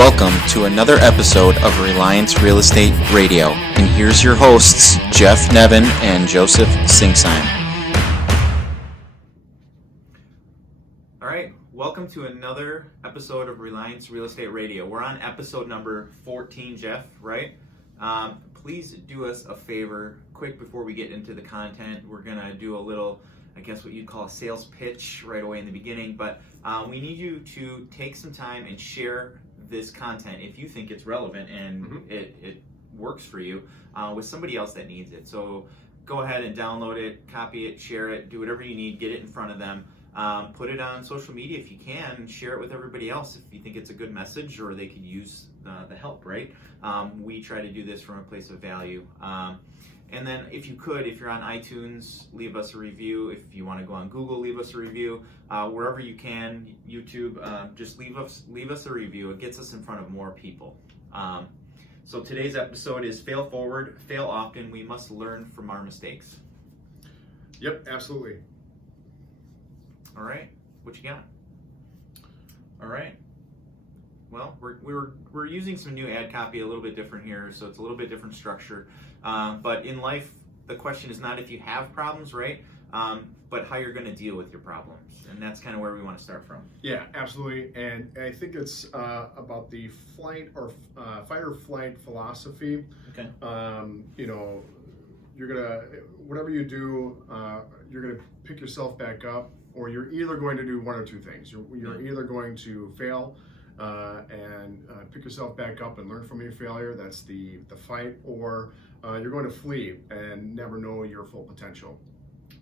Welcome to another episode of Reliance Real Estate Radio. And here's your hosts, Jeff Nevin and Joseph Singsheim. All right, welcome to another episode of Reliance Real Estate Radio. We're on episode number 14, Jeff, right? Please do us a favor, quick before we get into the content. We're gonna do a little, I guess what you'd call a sales pitch right away in the beginning, but we need you to take some time and share this content if you think it's relevant and it works for you with somebody else that needs it. So go ahead and download it, copy it, share it, do whatever you need, get it in front of them. Put it on social media if you can, and share it with everybody else if you think it's a good message or they could use the help, right? We try to do this from a place of value. And then if you're on iTunes, leave us a review. If you want to go on Google, leave us a review. Wherever you can, YouTube, just leave us a review. It gets us in front of more people. So today's episode is fail forward, fail often. We must learn from our mistakes. Yep, absolutely. All right, what you got? All right. Well, we're using some new ad copy, a little bit different here, so it's a little bit different structure. But in life, the question is not if you have problems, right? But how you're going to deal with your problems, and that's kind of where we want to start from. Yeah, absolutely. And I think it's about the fight or flight philosophy. Okay. You're gonna whatever you do, you're gonna pick yourself back up, or you're either going to do one or two things. You're either going to fail and pick yourself back up and learn from your failure. That's the fight, or you're going to flee and never know your full potential.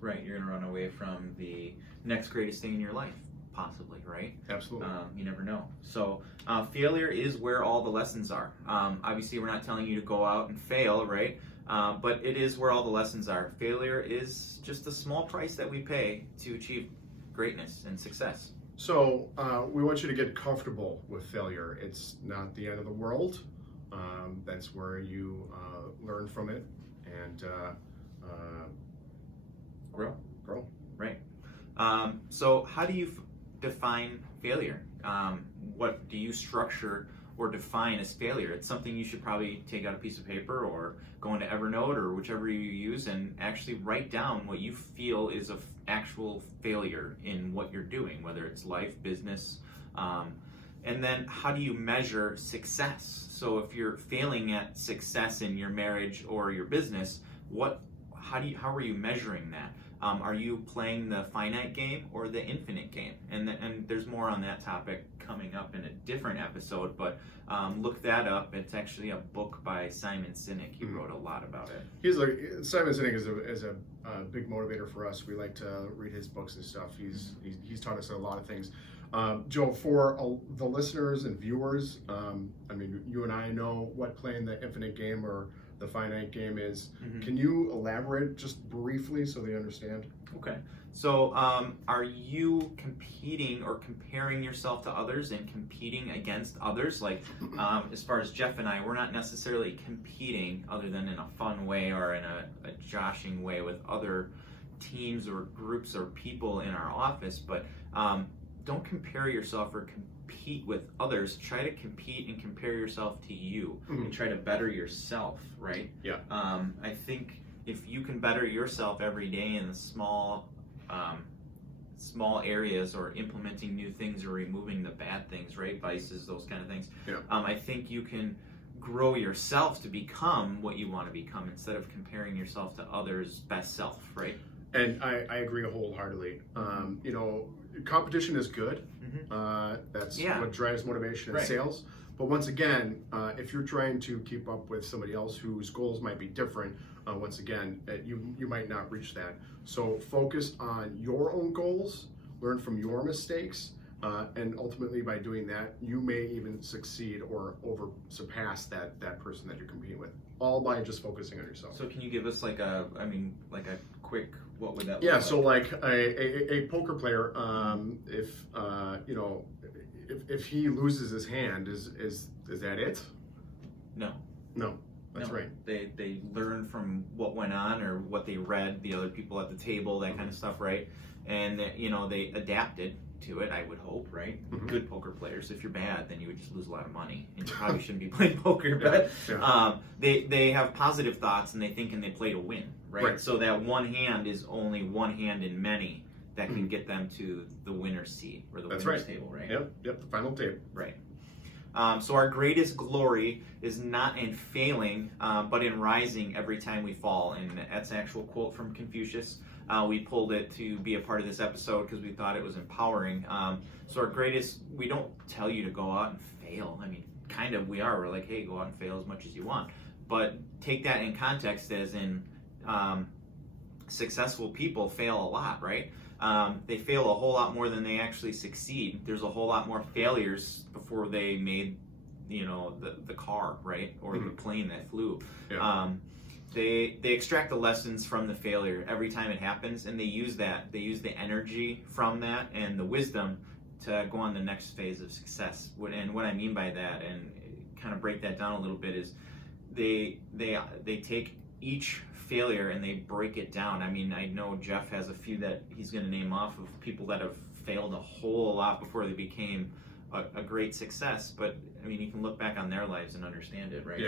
Right, you're going to run away from the next greatest thing in your life, possibly, right? Absolutely. You never know. So failure is where all the lessons are. Obviously, we're not telling you to go out and fail, right? But it is where all the lessons are. Failure is just a small price that we pay to achieve greatness and success. So we want you to get comfortable with failure. It's not the end of the world. That's where you learn from it and grow. Right. So how do you define failure? What do you structure or define as failure? It's something you should probably take out a piece of paper or go into Evernote or whichever you use and actually write down what you feel is an actual failure in what you're doing, whether it's life, business, and then how do you measure success? So if you're failing at success in your marriage or your business, how are you measuring that? Are you playing the finite game or the infinite game? And there's more on that topic coming up in a different episode, but look that up. It's actually a book by Simon Sinek. He wrote a lot about it. Simon Sinek is a big motivator for us. We like to read his books and stuff. He's taught us a lot of things. Joe, for the listeners and viewers, you and I know what playing the infinite game or the finite game is. Can you elaborate just briefly so they understand? Okay. So are you competing or comparing yourself to others and competing against others? Like as far as Jeff and I, we're not necessarily competing other than in a fun way or in a joshing way with other teams or groups or people in our office, but don't compare yourself or compete with others. Try to compete and compare yourself to you and try to better yourself, right? Yeah. I think if you can better yourself every day in the small areas or implementing new things or removing the bad things, right? Vices, those kind of things. Yeah. I think you can grow yourself to become what you want to become instead of comparing yourself to others' best self, right? And I agree wholeheartedly. Competition is good. That's what drives motivation in sales. But once again, if you're trying to keep up with somebody else whose goals might be different, once again, you might not reach that. So focus on your own goals, learn from your mistakes, and ultimately by doing that, you may even succeed or surpass that person that you're competing with, all by just focusing on yourself. So can you give us like a quick, what would that look like? Yeah, so like a poker player, if he loses his hand, is that it? No. That's right. They learn from what went on or what they read, the other people at the table, that kind of stuff, right? And they adapted, to it, I would hope, right? Good poker players. If you're bad, then you would just lose a lot of money, and you probably shouldn't be playing poker. But they have positive thoughts, and they think and they play to win, right? So that one hand is only one hand in many that can get them to the winner's seat or the winner's table, right? Yep, the final table. Right. So our greatest glory is not in failing, but in rising every time we fall. And that's an actual quote from Confucius. We pulled it to be a part of this episode because we thought it was empowering. So our greatest, we don't tell you to go out and fail. I mean, kind of we are. We're like, hey, go out and fail as much as you want. But take that in context as in successful people fail a lot, right? They fail a whole lot more than they actually succeed. There's a whole lot more failures before they made, the car, right? Or the plane that flew. They extract the lessons from the failure every time it happens, and they use that. They use the energy from that and the wisdom to go on the next phase of success. And what I mean by that, and kind of break that down a little bit, is they take each failure and they break it down. I mean, I know Jeff has a few that he's going to name off of people that have failed a whole lot before they became a great success. But I mean, you can look back on their lives and understand it, right?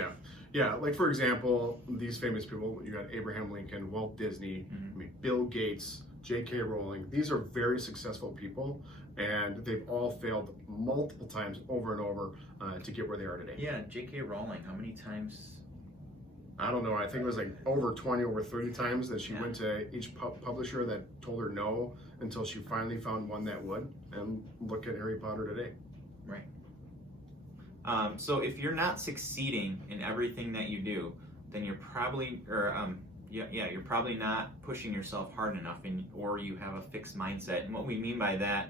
Yeah. Like for example, these famous people, you got Abraham Lincoln, Walt Disney, I mean, Bill Gates, J.K. Rowling. These are very successful people, and they've all failed multiple times over and over to get where they are today. Yeah, J.K. Rowling, how many times? I don't know. I think it was like over 20, over 30 times that she went to each publisher that told her no until she finally found one that would. And look at Harry Potter today. Right. So if you're not succeeding in everything that you do, then you're probably, you're probably not pushing yourself hard enough, or you have a fixed mindset. And what we mean by that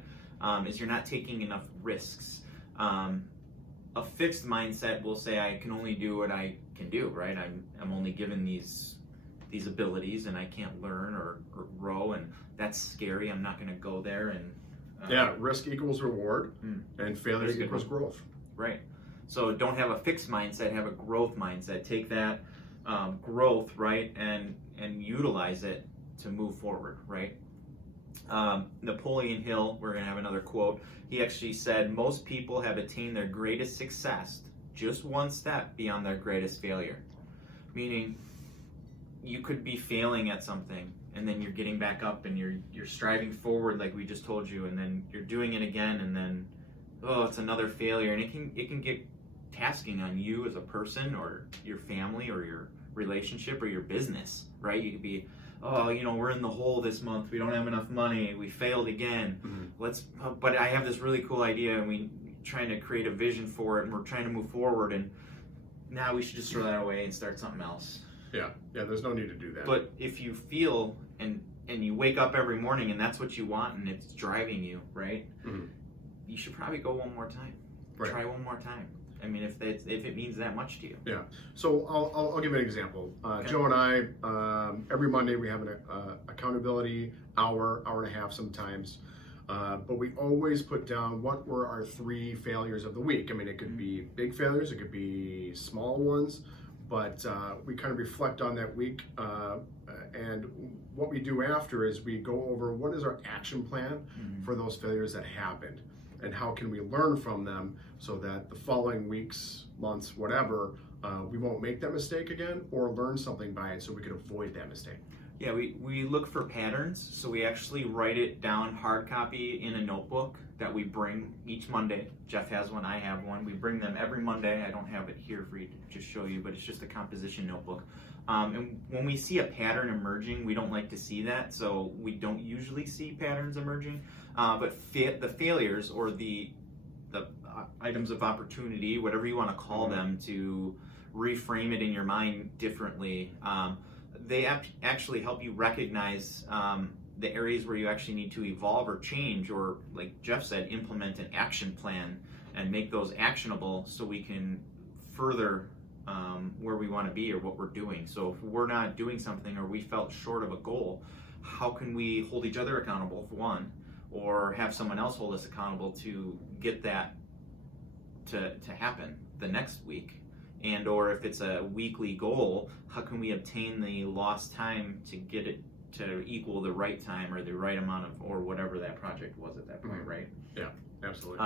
is you're not taking enough risks. A fixed mindset will say, I can only do what I can do, right? I'm only given these abilities, and I can't learn or grow, and that's scary. I'm not going to go there. And risk equals reward, and failure equals growth. Right. So don't have a fixed mindset, have a growth mindset. Take that growth, right, and utilize it to move forward, right? Napoleon Hill, we're going to have another quote. He actually said, most people have attained their greatest success just one step beyond their greatest failure. Meaning, you could be failing at something, and then you're getting back up, and you're striving forward like we just told you, and then you're doing it again, and then, it's another failure. And it can get tasking on you as a person, or your family, or your relationship, or your business, right? You could be, we're in the hole this month. We don't have enough money. We failed again. But I have this really cool idea, and we're trying to create a vision for it, and we're trying to move forward. And now we should just throw that away and start something else. Yeah. There's no need to do that. But if you feel and you wake up every morning and that's what you want and it's driving you, right? You should probably go one more time. Right. Try one more time. I mean, if it means that much to you. Yeah. So I'll give an example. Joe and I, every Monday we have an accountability hour and a half sometimes. But we always put down what were our 3 failures of the week. I mean, it could be big failures, it could be small ones, but we kind of reflect on that week. And what we do after is we go over what is our action plan for those failures that happened, and how can we learn from them so that the following weeks, months, whatever, we won't make that mistake again, or learn something by it so we can avoid that mistake. Yeah, we look for patterns, so we actually write it down hard copy in a notebook that we bring each Monday. Jeff has one, I have one. We bring them every Monday. I don't have it here for you to just show you, but it's just a composition notebook. And when we see a pattern emerging, we don't like to see that, so we don't usually see patterns emerging. But the failures, or the items of opportunity, whatever you want to call them, to reframe it in your mind differently, they actually help you recognize the areas where you actually need to evolve or change, or like Jeff said, implement an action plan and make those actionable so we can further where we want to be or what we're doing. So if we're not doing something, or we felt short of a goal, how can we hold each other accountable, for one, or have someone else hold us accountable to get that to happen the next week? And or if it's a weekly goal, how can we obtain the lost time to get it to equal the right time or the right amount of, or whatever that project was at that point, right? Yeah, absolutely.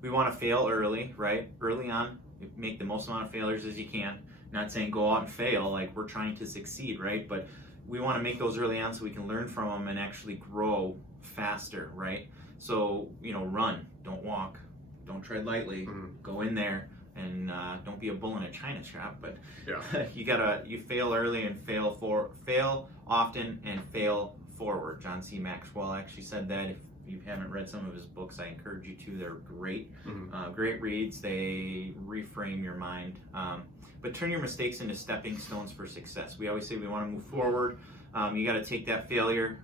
We want to fail early, right? Early on, make the most amount of failures as you can. Not saying go out and fail, like we're trying to succeed, right? But we want to make those early on so we can learn from them and actually grow faster, right? So, run, don't walk, don't tread lightly, go in there, and don't be a bull in a china shop. But you fail early and fail often and fail forward. John C. Maxwell actually said that. If you haven't read some of his books, I encourage you to. They're great, great reads. They reframe your mind. But turn your mistakes into stepping stones for success. We always say we want to move forward. You got to take that failure,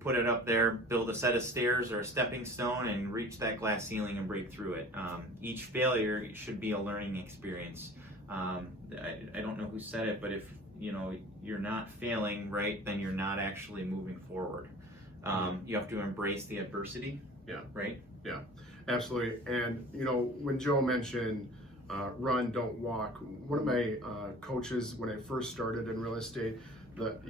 put it up there, build a set of stairs or a stepping stone, and reach that glass ceiling and break through it. Each failure should be a learning experience. I don't know who said it, but if you're not failing, right, then you're not actually moving forward. You have to embrace the adversity. Yeah. Right? Yeah, absolutely. And, when Joe mentioned run, don't walk, one of my coaches, when I first started in real estate, that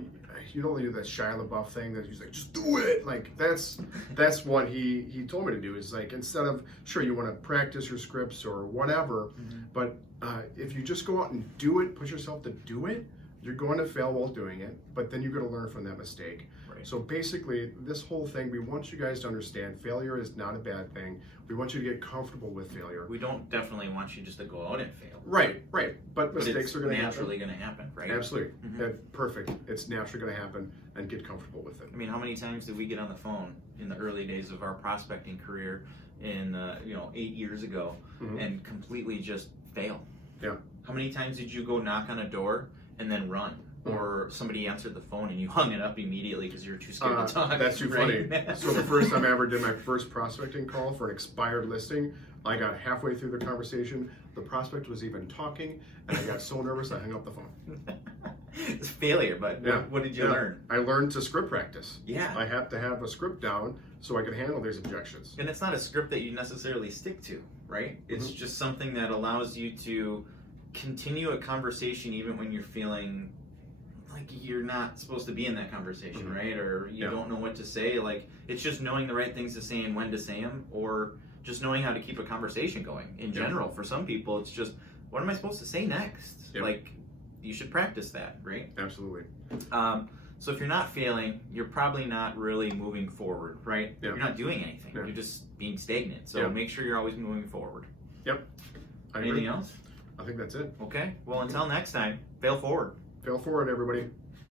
Shia LaBeouf thing that he's like, just do it. Like that's what he told me to do, is like, instead of, sure, you want to practice your scripts or whatever, but if you just go out and do it, push yourself to do it, you're going to fail while doing it, but then you're going to learn from that mistake. Right. So basically, this whole thing, we want you guys to understand failure is not a bad thing. We want you to get comfortable with failure. We don't definitely want you just to go out and fail. Right. But mistakes are going to happen. Naturally going to happen, right? Absolutely. Perfect. It's naturally going to happen, and get comfortable with it. I mean, how many times did we get on the phone in the early days of our prospecting career in 8 years ago and completely just fail? Yeah. How many times did you go knock on a door and then run? Or somebody answered the phone and you hung it up immediately because you were too scared to talk. That's too funny. So the first time I ever did my first prospecting call for an expired listing, I got halfway through the conversation. The prospect was even talking, and I got so nervous I hung up the phone. It's failure, but what did you learn? I learned to script practice. Yeah. I have to have a script down so I can handle these objections. And it's not a script that you necessarily stick to, right? It's just something that allows you to continue a conversation even when you're feeling like you're not supposed to be in that conversation, right? Or you don't know what to say. Like, it's just knowing the right things to say and when to say them, or just knowing how to keep a conversation going in general. For some people, it's just, what am I supposed to say next? Like, you should practice that, right? Absolutely. So if you're not failing, you're probably not really moving forward, right? You're not doing anything. You're just being stagnant. So make sure you're always moving forward. Yep. Anything else? I think that's it. Okay. Well, until next time, fail forward. Fail forward, everybody.